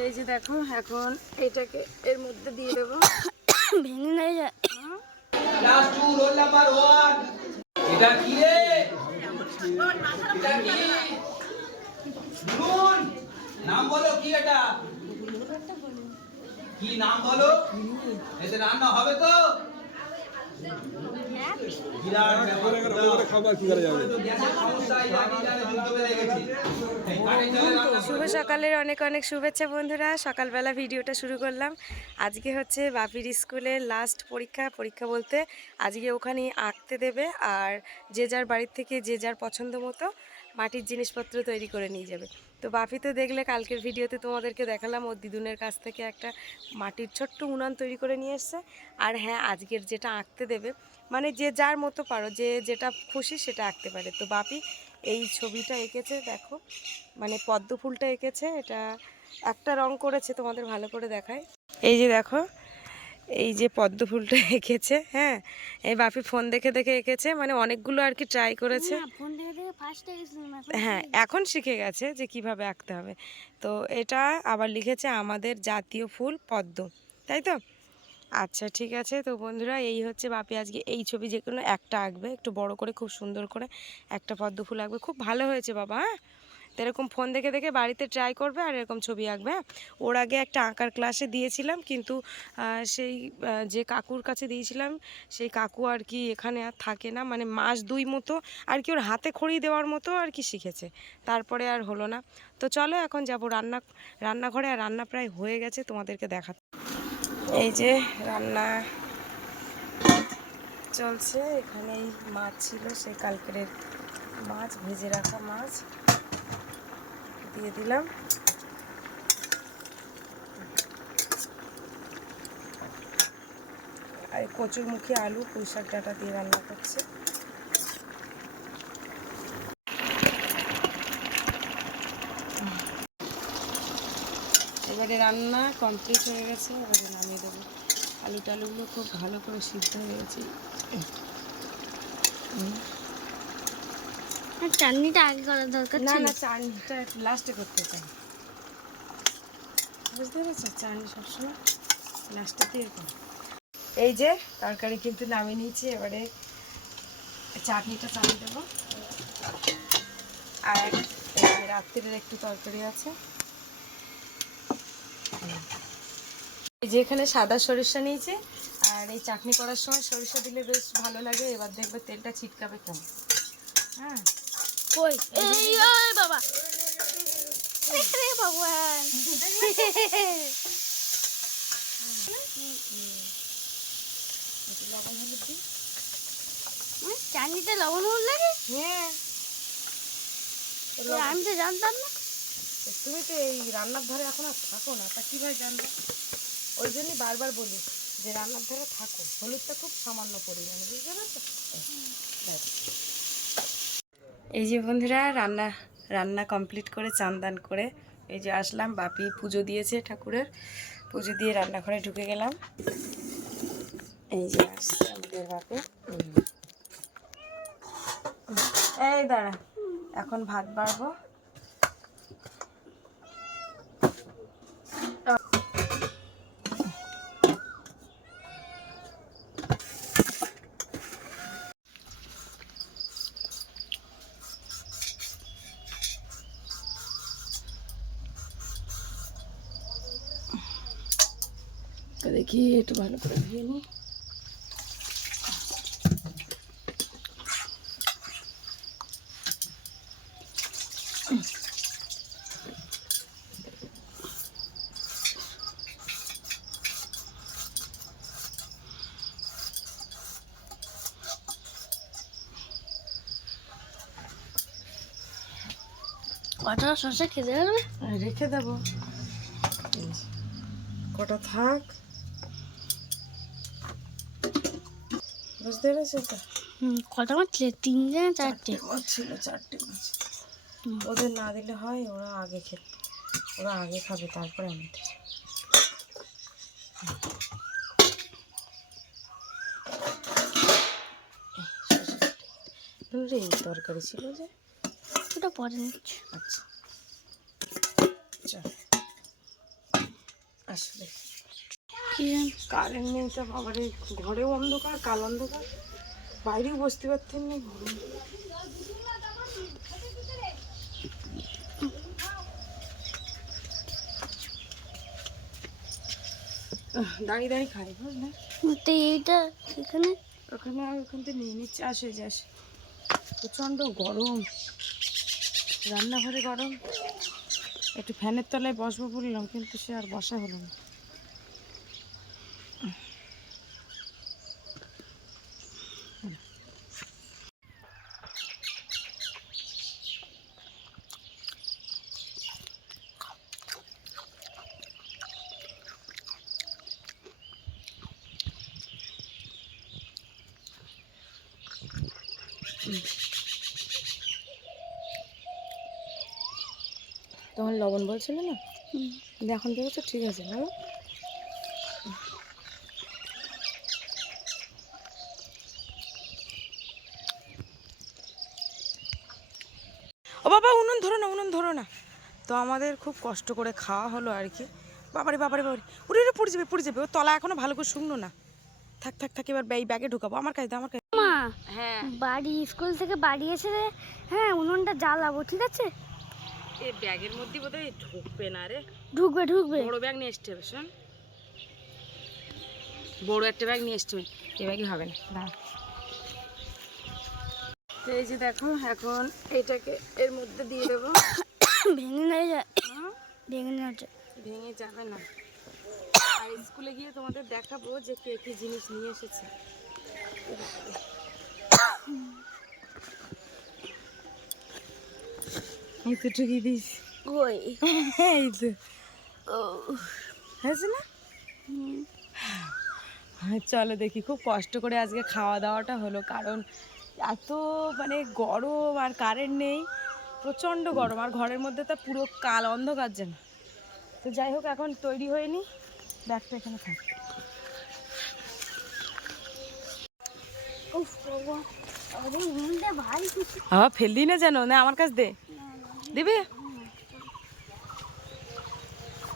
এই যে দেখো এখন এটাকে এর মধ্যে দিয়ে দেবো। ভেঙে নিয়ে যায়। লাস্ট টু রোল নাম্বার 1 এটা কি রে এটা কি গুণ নাম বলো কি এটা কি নাম বলো এতে রান্না হবে তো বিরাট ব্যাপার খাবার কি করে যাবে সমস্যা আগে জানে যুদ্ধ বেড়ে গেছে শুভ সকালের অনেক অনেক শুভেচ্ছা বন্ধুরা। সকালবেলা ভিডিওটা শুরু করলাম। আজকে হচ্ছে বাপির স্কুলের লাস্ট পরীক্ষা বলতে আজকে ওখানে আঁকতে দেবে, আর যে যার বাড়ির থেকে যে যার পছন্দ মতো মাটির জিনিসপত্র তৈরি করে নিয়ে যাবে। তো বাপি তো দেখলে কালকের ভিডিওতে তোমাদেরকে দেখালাম ওর দিদুনের কাছ থেকে একটা মাটির ছোট্ট উনান তৈরি করে নিয়ে এসছে। আর হ্যাঁ, আজকের যেটা আঁকতে দেবে মানে যে যার মতো পারো, যে যেটা খুশি সেটা আঁকতে পারে। তো বাপি এই ছবিটা এঁকেছে দেখো, মানে পদ্ম ফুলটা এঁকেছে। এটা একটা রং করেছে, তোমাদের ভালো করে দেখায়। এই যে দেখো, এই যে পদ্ম ফুলটা এঁকেছে। হ্যাঁ, এই বাপি ফোন দেখে দেখে এঁকেছে, মানে অনেকগুলো আর কি ট্রাই করেছে। হ্যাঁ, এখন শিখে গেছে যে কিভাবে আঁকতে হবে। তো এটা আবার লিখেছে আমাদের জাতীয় ফুল পদ্ম, তাই তো? আচ্ছা ঠিক আছে। তো বন্ধুরা এই হচ্ছে বাপি আজকে এই ছবি যে কোনো একটা আঁকবে, একটু বড় করে খুব সুন্দর করে একটা পদ্ম ফুল আঁকবে। খুব ভালো হয়েছে বাবা। হ্যাঁ, তো এরকম ফোন দেখে দেখে বাড়িতে ট্রাই করবে আর এরকম ছবি আঁকবে। হ্যাঁ, ওর আগে একটা আঁকার ক্লাসে দিয়েছিলাম, কিন্তু সেই যে কাকুর কাছে দিয়েছিলাম সেই কাকু আর কি এখানে আর থাকে না, মানে মাস 2 মতো আর কি ওর হাতে খড়ি দেওয়ার মতো আর কি শিখেছে, তারপরে আর হলো না। তো চলো এখন যাব রান্নাঘরে, আর রান্না প্রায় হয়ে গেছে, তোমাদেরকে দেখা। এই যে রান্না চলছে। এখানেই মাছ ছিল, সেই কালকের মাছ, ভেজে রাখা মাছ দিয়ে দিলাম। আর কচুরমুখী আলু পুঁই শাক ডাঁটা দিয়ে রান্না করছে। এবারে রান্না কমপ্লিট হয়ে গেছে, এবারে নামিয়ে দেবো। আলু টালুগুলো খুব ভালো করে সিদ্ধ হয়ে গেছে। চাটনিটা আগে করার দরকার না ছিল। না, চাটনিটা লাস্টে করতে চাই, বুঝতে পেরেছো? চাটনি সবসময় লাস্টে দিয়ে করো। এই যে তরকারি কিন্তু নামিয়ে নিয়েছি, এবারে চাটনিটা চালিয়ে দেবো। আর এই যে রাত্রির একটু তরকারি আছে। এই যে এখানে সাদা সরিষা নিয়েছি, আর এই চাটনি করার সময় সরিষা দিলে বেশ ভালো লাগে। এবার দেখবে তেলটা ছিটকাবে কেমন। হ্যাঁ, কই এই ওই বাবা, আরে ভগবান। লবণ হলুদ দিই। চাটনিতে লবণ হলুদ লাগে? হ্যাঁ, আমি তো জানতাম না। তুমি তো এই রান্নার ধারে এখন আর থাকো না, তা কীভাবে জানবে? ওই জন্যই বারবার বলি যে রান্নার ধারে থাকো, হলুদটা খুব সামান্য পরিমাণে, বুঝতে পারছো? এই যে বন্ধুরা রান্না কমপ্লিট করে চান করে এই যে আসলাম। বাপি পুজো দিয়েছে, ঠাকুরের পুজো দিয়ে রান্নাঘরে ঢুকে গেলাম। এই যে আসছে আমাদের বাপি। এই দাঁড়া, এখন ভাত বাড়বো। দেখি একটু ভালো করে ধুয়ে নিই। কটা শসা খেতে পারবে? রেখে দেবো, কটা থাক, বুঝতে পেরেছো তো? কটা মাছ ছিল? 3 4টে মাছ ছিল, 4টে মাছ। ওদের না দিলে হয়, ওরা আগে খাবে, তারপরে আমি এই তরকারি ছিল যে, ওটা পরে নিচ্ছি। আচ্ছা চল। আসলে কি জানি। কারেন্ট নেই তো আবার এই ঘরেও অন্ধকার, কাল অন্ধকার, বাইরেও বসতে পারতেন না। দাঁড়িয়ে দাঁড়িয়ে খাই বুঝলে, তো এইটা এখানে ওখানে আর ওখান থেকে নিয়ে নিচ্ছে, আসে যাস। প্রচণ্ড গরম, রান্নাঘরে গরম, একটু ফ্যানের তলায় বসবো বললাম কিন্তু সে আর বসা হলো না। তোমার লবণ বলছিল না, কিন্তু এখন দেখেছো ঠিক আছে ভালো। ও বাবা উনুন ধরো না, উনুন ধরো না। তো আমাদের খুব কষ্ট করে খাওয়া হলো আর কি। বাবারে বাবারে বাবারে, উড়ে উড়ে পড়ে যাবে পড়ে যাবে, ও তলা এখনো ভালো করে শুকনো না। থাক থাক থাক, এবার ব্যাগে ঢুকাবো। আমার কাছে দাও, আমার কাছে। মা হ্যাঁ, বাড়ি স্কুল থেকে বাড়ি এসে হ্যাঁ উনুনটা জ্বালাবো, ঠিক আছে? এই ব্যাগের মধ্যে বোধহয় ঢুকবে না রে। ঢুকবে ঢুকবে। বড় ব্যাগ নিয়ে আসতে হবে, শোন, বড় একটা ব্যাগ নিয়ে আসতে হবে, এই ব্যাগে হবে না। দাঁড়া, তো এই যে দেখো এখন এইটাকে এর মধ্যে দিয়ে দেবো। ভেঙে নিয়ে যায়, ভেঙে নিয়ে যায়। ভেঙে যাবে না। আর স্কুলে গিয়ে তোমাদের দেখাবো যে কে কি জিনিস নিয়ে এসেছে। এই তো ঠুকিয়ে দিস, ওই এই তো ও হয়েছে না। চলো দেখি, খুব কষ্ট করে আজকে খাওয়া দাওয়াটা হলো, কারণ এত মানে গরম আর কারেন্ট নেই, প্রচণ্ড গরম, আর ঘরের মধ্যে তো পুরো কাল অন্ধকার যেন। তো যাই হোক, এখন তৈরি হয়ে নি, ব্যাগটা এখানে থাক। উফ বাবা, আরে উনুনটা ভারী কিছু। ফেল দিই না যেন, না আমার কাছ দে, দিবি?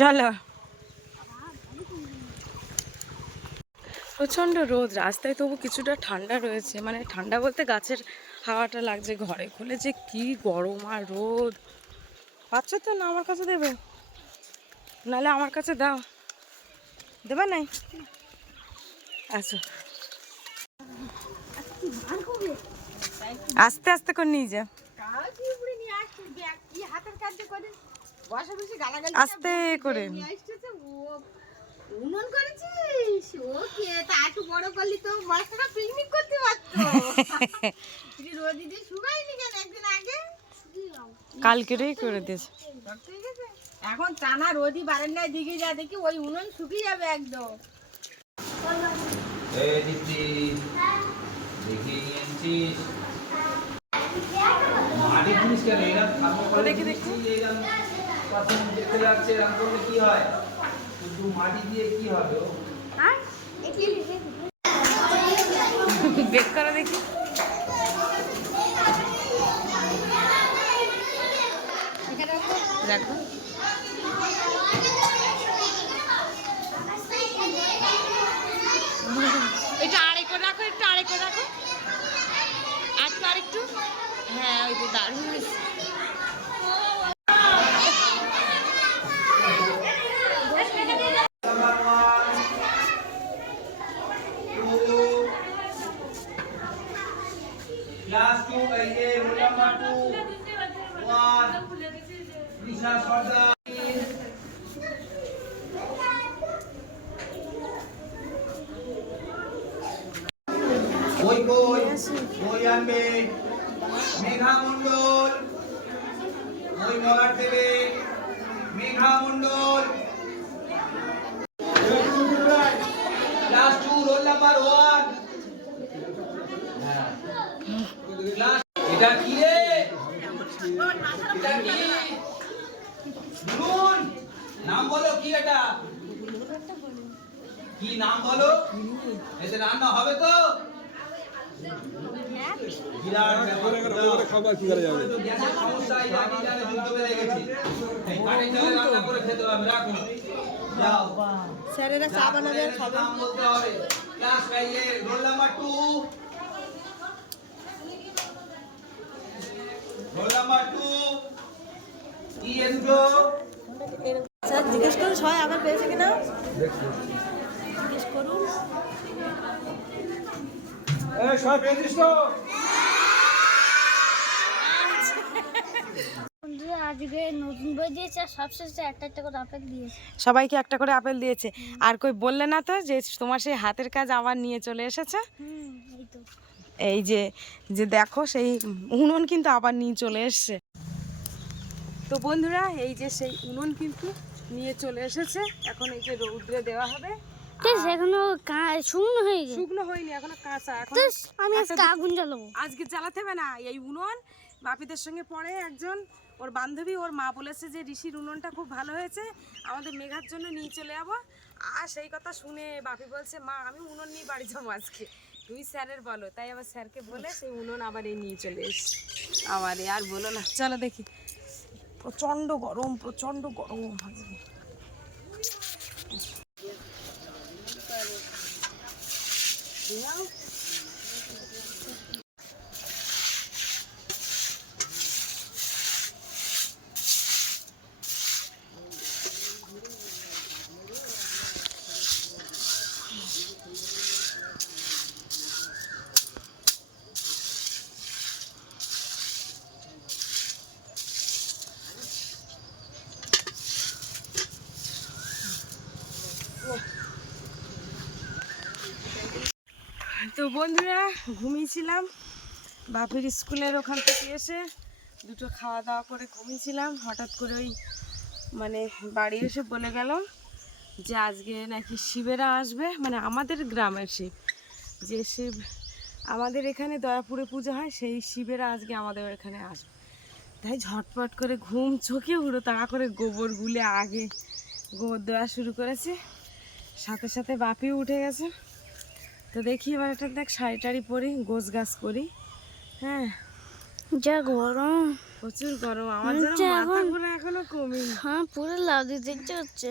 চলো। প্রচণ্ড রোদ, রাস্তায় তবু কিছুটা ঠান্ডা রয়েছে, মানে ঠান্ডা বলতে গাছের হাওয়াটা লাগছে। ঘরে খুলে যে কি গরম আর রোদ, পাচ্ছ তো না? আমার কাছে দেবে, নাহলে আমার কাছে দাও, দেবে নাই? আচ্ছা, আস্তে আস্তে করে নিয়ে যা, আস্তে করে। উনুন করেছিস? ওকে, তা একটু বড় করলি তো মাছটা পিকনিক করতে পারতো। তুই রোদি দিয়ে শুকাইনি কেন একদিন আগে? কালকেরেই করে দিয়েছে। ঠিক আছে, এখন টানা রোদি বারান্দায় দিকে যা দেখি ওই উনুন শুকিয়ে যাবে একদম। এই দিদি, দেখি নিয়েছিস মাটি জিনিস কেন এরকম থাকবো করে দেখি, দেখি। এরকম পাথর দেখতে যাচ্ছে, এরকম করলে কি হয়? শুধু মাটি দিয়ে কি হবে? আর এটি বেক করা দেখি। দেখো এটা আরেকটু রাখো, একটু আরেকটু রাখো, আরেকটু। হ্যাঁ, ওই তো দারুণ হয়েছে। Class 2 कहिए roll number 2 1 निशा सरदार ওই আনবে মেঘা মণ্ডল, ওই মলার দেবে Megha Mondal. Class 2 roll number 1। এটা কি রে? এটা কি? নুন, নাম বলো কি এটা? কি নাম বলো? এতে রান্না হবে তো? বিরাট খাবার কি করা যাবে গ্যাসের সমস্যা এই আগে জানে যুদ্ধ বেড়ে গেছে এই কারেন্ট জলে রান্না করে খেতে হবে রাখুন যাও স্যারেরা চা বানাবে খাবে নাম বলতে হবে ক্লাস 5 এর রোল নাম্বার 2 রোল নাম্বার 2 ইএস গো স্যার জিজ্ঞেস করুন সবাই আবার পেয়েছে কিনা জিজ্ঞেস করুন এই সব পেয়েছিস তো বন্ধুরা আজকে নতুন বই দিয়েছে আর সবশেষে একটা একটা করে আপেল দিয়েছে। সবাইকে একটা করে আপেল দিয়েছে আর কই বললে না তো যে তোমার সেই হাতের কাজ আবার নিয়ে চলে এসেছে এই তো এই যে যে দেখো সেই উনুন কিন্তু আবার নিয়ে চলে এসেছে তো বন্ধুরা এই যে সেই উনুন কিন্তু নিয়ে চলে এসেছে এখন এই যে রৌদ্রে দেওয়া হবে ঠিক আছে, এখনো শুকনো হয়ে গেছে। শুকনো হয়নি এখনো কাঁচা এখন তো আমি আজকে আগুন জ্বালাবো। আজকে জ্বালাতে হবে না এই উনুন বাপিদের সঙ্গে পড়ে একজন ওর বান্ধবী ওর মা বলেছে যে ঋষির উনুনটা খুব ভালো হয়েছে আমাদের মেঘার জন্য নিয়ে চলে যাবো আর সেই কথা শুনে বাপি বলছে মা আমি উনুন নিয়ে বাড়ি যাবো আজকে তুমি স্যারের বলো তাই আবার স্যারকে বলে সেই উনুন আবার এই নিয়ে চলে এসছে আবার আর বলো না চলো দেখি প্রচণ্ড গরম আজকে তো বন্ধুরা ঘুমিয়েছিলাম বাপের স্কুলের ওখান থেকে এসে দুটো খাওয়া দাওয়া করে ঘুমিয়েছিলাম হঠাৎ করে ওই মানে বাড়ি এসে বলে গেল যে আজকে নাকি শিবেরা আসবে মানে আমাদের গ্রামের শিব যে শিব আমাদের এখানে দয়াপুরে পুজো হয় সেই শিবেরা আজকে আমাদের এখানে আসবে তাই ঝটপট করে ঘুম চোখে উড়ো তাড়া করে গোবর গুলে আগে গোবর দেওয়া শুরু করেছে সাথে সাথে বাপিও উঠে গেছে তো দেখি এবার এটা দেখ শাড়ি টাড়ি পরি গোছ গাছ করি হ্যাঁ যা গরম, প্রচুর গরম আমার যেন মাথা ঘুরে এখনো কমিনি হ্যাঁ পুরো লাভ দিতে ইচ্ছে হচ্ছে।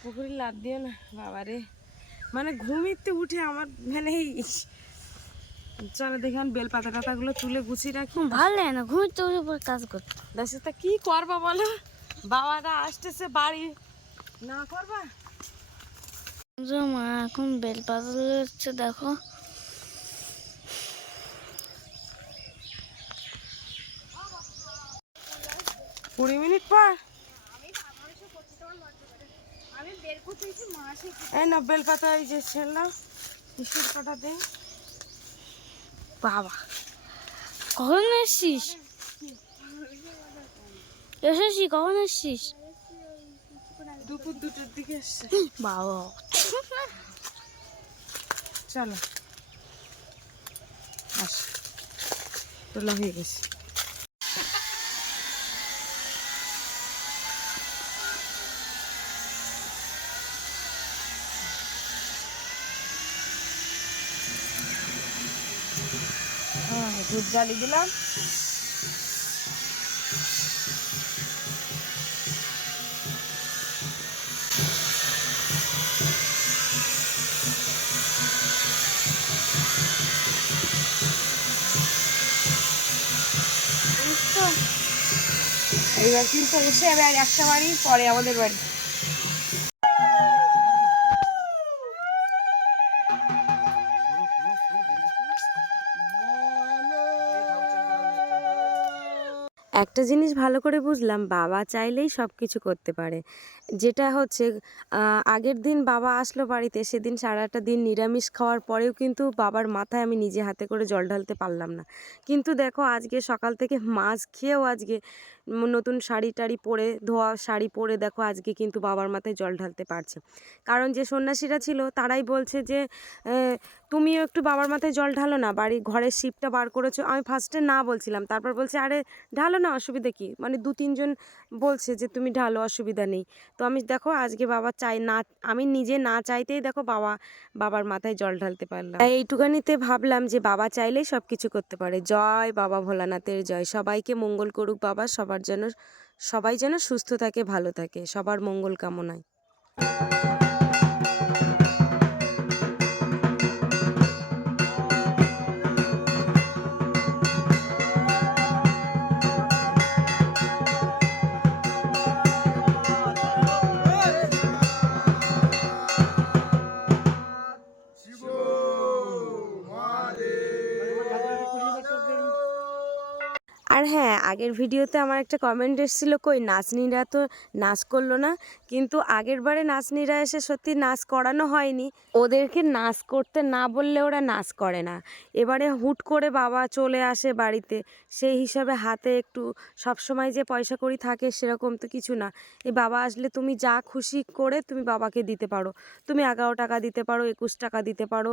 পুকুরে লাভ দিও না বাবারে মানে ঘুমিতে উঠে আমার মানে চলো দেখি বেলপাতা টাতাগুলো তুলে গুছিয়ে রাখি ভালো লাগে না ঘুরতে উঠে পরে কাজ করতে। দেশে কি করবা বলো বাবারা আসতেছে বাড়ি না করবা মা এখন বেলপাতা হচ্ছে দেখো 20 মিনিট পর এই না বেলপাতা এই যে ছেড়লাম মিষ্টির পাতা দেই বাবা কখন এসছিস কখন এসছিস দুপুর 2টার দিকে এসছে বাবা চলো আস তোলা হয়ে গেছে দুধ জ্বালিয়ে দিলাম এইবার কিন্তু এসে আবার একটা বাড়ি পরে আমাদের বাড়ি একটা জিনিস ভালো করে বুঝলাম বাবা চাইলেই সব কিছু করতে পারে যেটা হচ্ছে আগের দিন বাবা আসলো বাড়িতে সেদিন সারাটা দিন নিরামিষ খাওয়ার পরেও কিন্তু বাবার মাথায় আমি নিজে হাতে করে জল ঢালতে পারলাম না কিন্তু দেখো আজকে সকাল থেকে মাছ খেয়েও আজকে নতুন শাড়ি টাড়ি পরে, ধোয়া শাড়ি পরে দেখো আজকে কিন্তু বাবার মাথায় জল ঢালতে পারছে। কারণ যে সন্ন্যাসীরা ছিল তারাই বলছে যে তুমিও একটু বাবার মাথায় জল ঢালো না, বাড়ির ঘরের শিবটা বার করেছো। আমি ফার্স্টে না বলছিলাম, তারপর বলছে আরে ঢালো না, অসুবিধা কি, মানে 2-3 জন বলছে যে তুমি ঢালো, অসুবিধা নেই। তো আমি দেখো আজকে বাবা চাই না, আমি নিজে না চাইতেই দেখো বাবার মাথায় জল ঢালতে পারলাম। তাই এইটুকানিতে ভাবলাম যে বাবা চাইলেই সব কিছু করতে পারে। জয় বাবা ভোলানাথের জয়। সবাইকে মঙ্গল করুক বাবা, সবাই যেন সুস্থ থাকে, ভালো থাকে, সবার মঙ্গল কামনায়। আর হ্যাঁ, আগের ভিডিওতে আমার একটা কমেন্ট এসেছিলো কই নাচনিরা তো নাচ করলো না, কিন্তু আগের বারে নাচনিরা এসে সত্যি নাচ করানো হয়নি, ওদেরকে নাচ করতে না বললে ওরা নাচ করে না। এবারে হুট করে বাবা চলে আসে বাড়িতে, সেই হিসাবে হাতে একটু সবসময় যে পয়সা কড়ি থাকে সেরকম তো কিছু না। এই বাবা আসলে তুমি যা খুশি করে তুমি বাবাকে দিতে পারো। তুমি 11 টাকা দিতে পারো, 21 টাকা দিতে পারো,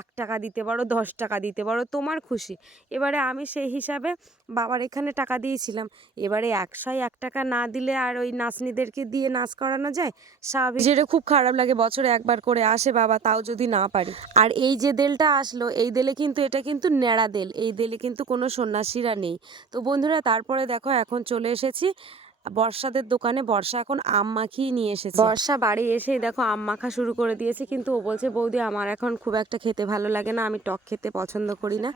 1 টাকা দিতে পারো, 10 টাকা দিতে পারো, তোমার খুশি। এবারে আমি সেই হিসাবে বাবার এখানে টাকা দিয়েছিলাম। এবারে 101 টাকা না দিলে আর ওই নাচনিদেরকে দিয়ে নাচ করানো যায়? স্বাভাবিক, যেটা খুব খারাপ লাগে, বছরে একবার করে আসে বাবা, তাও যদি না পারি। আর এই যে দেলটা আসলো, এই দেলে কিন্তু এটা কিন্তু ন্যাড়া দেল, এই দেলে কিন্তু কোনো সন্ন্যাসীরা নেই। তো বন্ধুরা তারপরে দেখো এখন চলে এসেছি বর্ষাদের দোকানে। বর্ষা এখন আম মাখিয়ে নিয়ে এসেছে। বর্ষা বাড়ি এসেই দেখো আম মাখা শুরু করে দিয়েছে, কিন্তু ও বলছে বৌদি আমার এখন খুব একটা খেতে ভালো লাগে না, আমি টক খেতে পছন্দ করি না।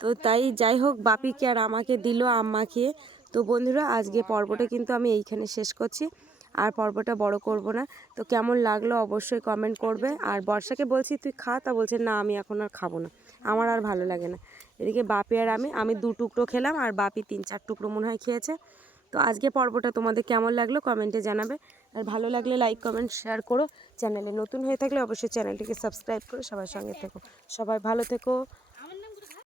তো তাই যাই হোক বাপিকে আর আমাকে দিল আম মাখিয়ে। তো বন্ধুরা আজকে পর্বটা কিন্তু আমি এইখানে শেষ করছি, আর পর্বটা বড় করব না। তো কেমন লাগলো অবশ্যই কমেন্ট করবে। আর বর্ষাকে বলছি তুই খা, তা বলছে না আমি এখন আর খাবো না, আমার আর ভালো লাগে না। এদিকে বাপি আর আমি 2 টুকরো খেলাম, আর বাপি 3-4 টুকরো মনে হয় খেয়েছে। তো আজকে পর্বটা তোমাদের কেমন লাগলো কমেন্টে জানাবে, আর ভালো লাগলে লাইক কমেন্ট শেয়ার করো। চ্যানেলে নতুন হয়ে থাকলে অবশ্যই চ্যানেলটিকে সাবস্ক্রাইব করো। সবার সঙ্গে থেকো, সবাই ভালো থেকো,